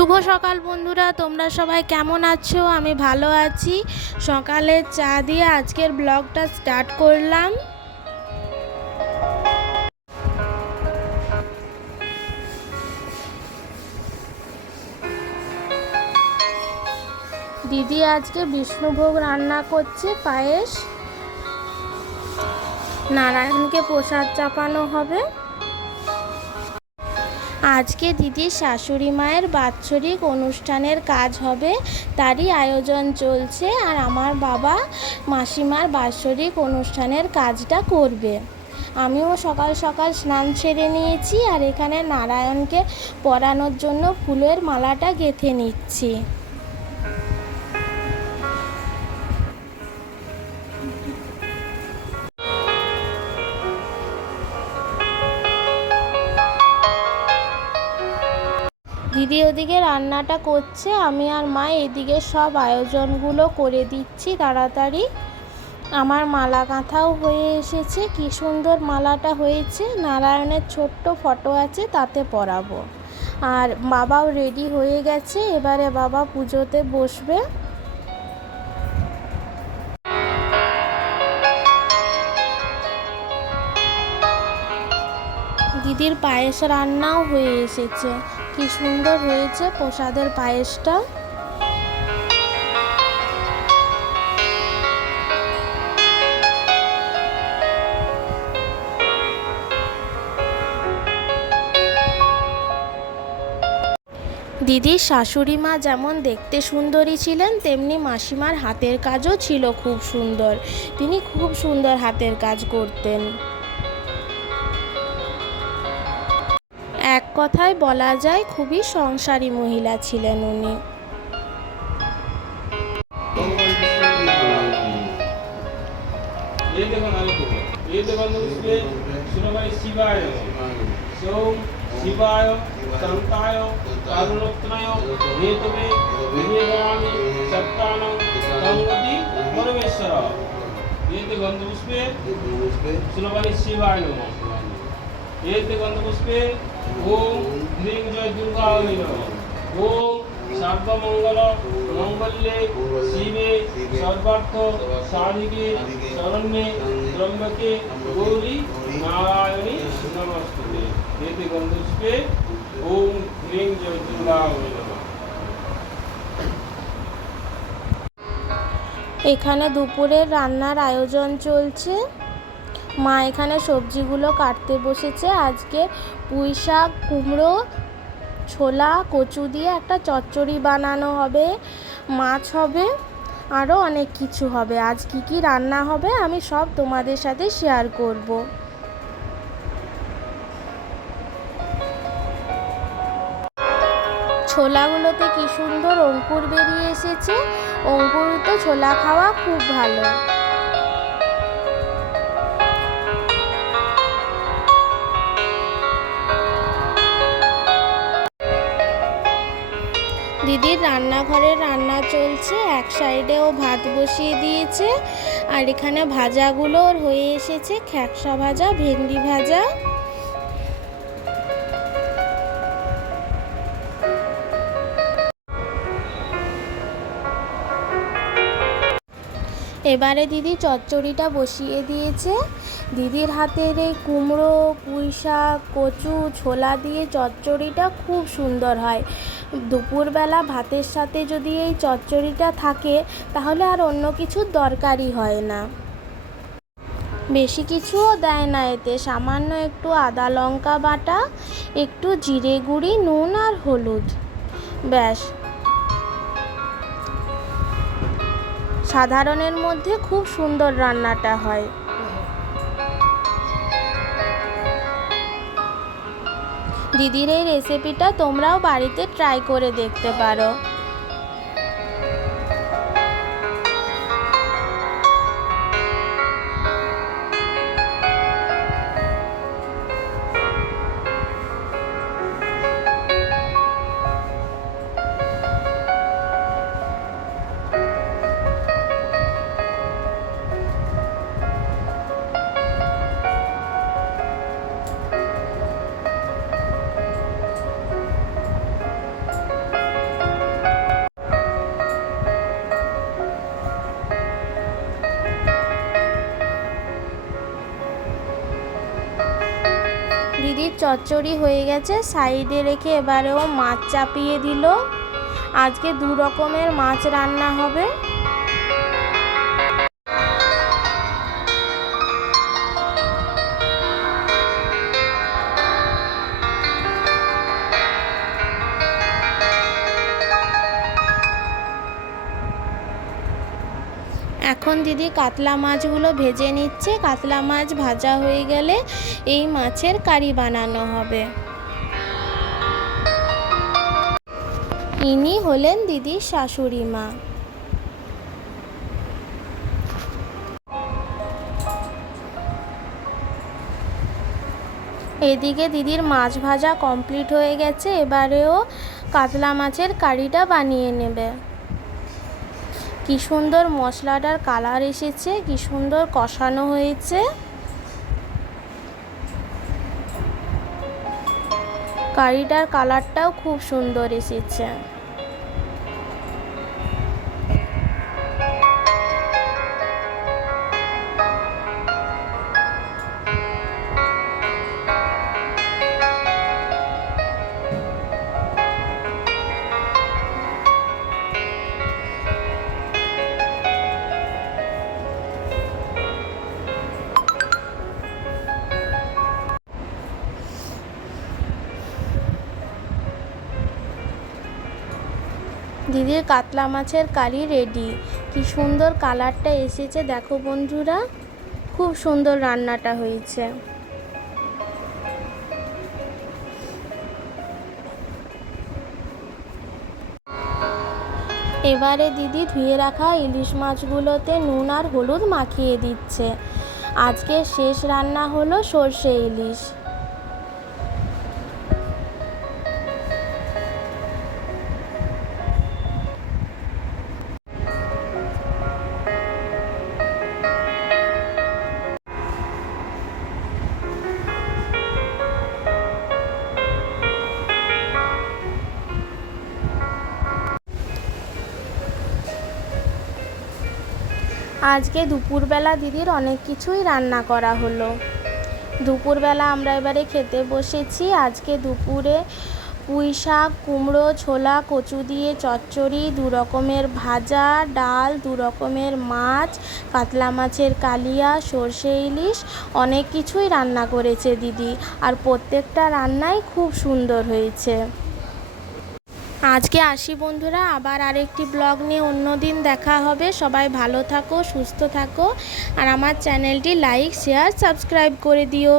শুভ সকাল বন্ধুরা, তোমরা সবাই কেমন আছো? আমি ভালো আছি। সকালে চা দিয়ে আজকের ব্লগটা স্টার্ট করলাম। দিদি আজকে বিষ্ণুভোগ রান্না করছে, পায়েস। নারায়ণকে প্রসাদ চাপানো হবে। আজকে দিদির শাশুড়ি মায়ের বাৎসরিক অনুষ্ঠানের কাজ হবে, তারই আয়োজন চলছে। আর আমার বাবা মাসিমার বাৎসরিক অনুষ্ঠানের কাজটা করবে। আমিও সকাল সকাল স্নান সেরে নিয়েছি, আর এখানে নারায়ণকে পরানোর জন্য ফুলের মালাটা গেঁথে নিচ্ছি। দিদি ওদিকে রান্নাটা করছে, আমি আর মা এদিকে সব আয়োজনগুলো করে দিচ্ছি তাড়াতাড়ি। আমার মালা গাঁথাও হয়ে এসেছে। কি সুন্দর মালাটা হয়েছে। নারায়ণের ছোট্ট ফটো আছে, তাতে পরাবো। আর বাবাও রেডি হয়ে গেছে, এবারে বাবা পুজোতে বসবে। দিদির পায়েস রান্নাও হয়ে এসেছে। কি সুন্দর হয়েছে প্রসাদের পায়েসটা। দিদির শাশুড়ি মা যেমন দেখতে সুন্দরী ছিলেন, তেমনি মাসিমার হাতের কাজও ছিল খুব সুন্দর। তিনি খুব সুন্দর হাতের কাজ করতেন। এক কথায় বলা যায় খুবই সংসারী মহিলা ছিলেন উনি। शिवाय शांताय कारुणोत्तराय हेतवे विवेकानि सत्तानं तंगति परमेश्वर एते गंधपुष्पे सुलभानि शिवाय नमः एते गंधपुष्पे ओम ह्रीं जय दुर्गाय नमः ओम सर्वमंगल मंगल्ये शिवे सर्वार्थ साधिके शरण्ये त्र्यंबके गौरी नारायणी नमस्ते एते गंधपुष्पे ओम ह्रीं जय दुर्गाय नमः। এখানে দুপুরের রান্নার আয়োজন চলছে। মা এখানে সবজিগুলো কাটতে বসেছে। আজকে পুঁই শাক, কুমড়ো, ছোলা, কচু দিয়ে একটা চচ্চড়ি বানানো হবে, মাছ হবে, আরও অনেক কিছু হবে। আজ কি রান্না হবে আমি সব তোমাদের সাথে শেয়ার করব। ছোলাগুলোতে কি সুন্দর অঙ্কুর বেরিয়ে এসেছে। অঙ্কুরিত ছোলা খাওয়া খুব ভালো। দিদির রান্নাঘরে রান্না চলছে। এক সাইডে ও ভাত বসিয়ে দিয়েছে, আর এখানে ভাজাগুলো হয়ে এসেছে। খ্যাকসা ভাজা, ভেন্ডি ভাজা। এবারে দিদি চচ্চড়িটা বসিয়ে দিয়েছে। দিদির হাতের এই কুমড়ো, পুঁই শাক, কচু, ছোলা দিয়ে চচ্চড়িটা খুব সুন্দর হয়। দুপুরবেলা ভাতের সাথে যদি এই চচ্চড়িটা থাকে, তাহলে আর অন্য কিছুর দরকারই হয় না। বেশি কিছুও দেয় না এতে, সামান্য একটু আদা লঙ্কা বাটা, একটু জিরে গুঁড়ি, নুন আর হলুদ, ব্যাস। সাধারণের মধ্যে খুব সুন্দর রান্নাটা হয়। দিদির এই রেসিপিটা তোমরাও বাড়িতে ট্রাই করে দেখতে পারো। দিদির চচ্চড়ি হয়ে গেছে, সাইডে রেখে এবারেও মাছ চাপিয়ে দিল। আজকে 2 রকমের মাছ রান্না হবে। এখন দিদি কাতলা মাছগুলো ভেজে নিচ্ছে। কাতলা মাছ ভাজা হয়ে গেলে এই মাছের কারি বানানো হবে। ইনি হলেন দিদির শাশুড়ি মা। এদিকে দিদির মাছ ভাজা কমপ্লিট হয়ে গেছে, এবারেও কাতলা মাছের কারিটা বানিয়ে নেবে। কি সুন্দর মশলাটার কালার এসেছে, কি সুন্দর কষানো হয়েছে। কারিটার কালারটাও খুব সুন্দর এসেছে। দিদির কাতলা মাছের কারি রেডি। কি সুন্দর কালারটা এসেছে দেখো বন্ধুরা, খুব সুন্দর রান্নাটা হয়েছে। এবারে দিদি ধুয়ে রাখা ইলিশ মাছগুলোতে নুন আর হলুদ মাখিয়ে দিচ্ছে। আজকে শেষ রান্না হলো সর্ষে ইলিশ। আজকে দুপুরবেলা দিদির অনেক কিছুই রান্না করা হলো। দুপুরবেলা আমরা এবারে খেতে বসেছি। আজকে দুপুরে পুঁই শাক, কুমড়ো, ছোলা, কচু দিয়ে চচ্চড়ি, 2 রকমের ভাজা, ডাল, 2 রকমের মাছ, কাতলা মাছের কালিয়া, সর্ষে ইলিশ, অনেক কিছুই রান্না করেছে দিদি। আর প্রত্যেকটা রান্নাই খুব সুন্দর হয়েছে। আজকে আসি বন্ধুরা, আবার আরেকটি ব্লগ নিয়ে অন্য দিন দেখা হবে। সবাই ভালো থাকো, সুস্থ থাকো, আর আমার চ্যানেলটি লাইক, শেয়ার, সাবস্ক্রাইব করে দিও।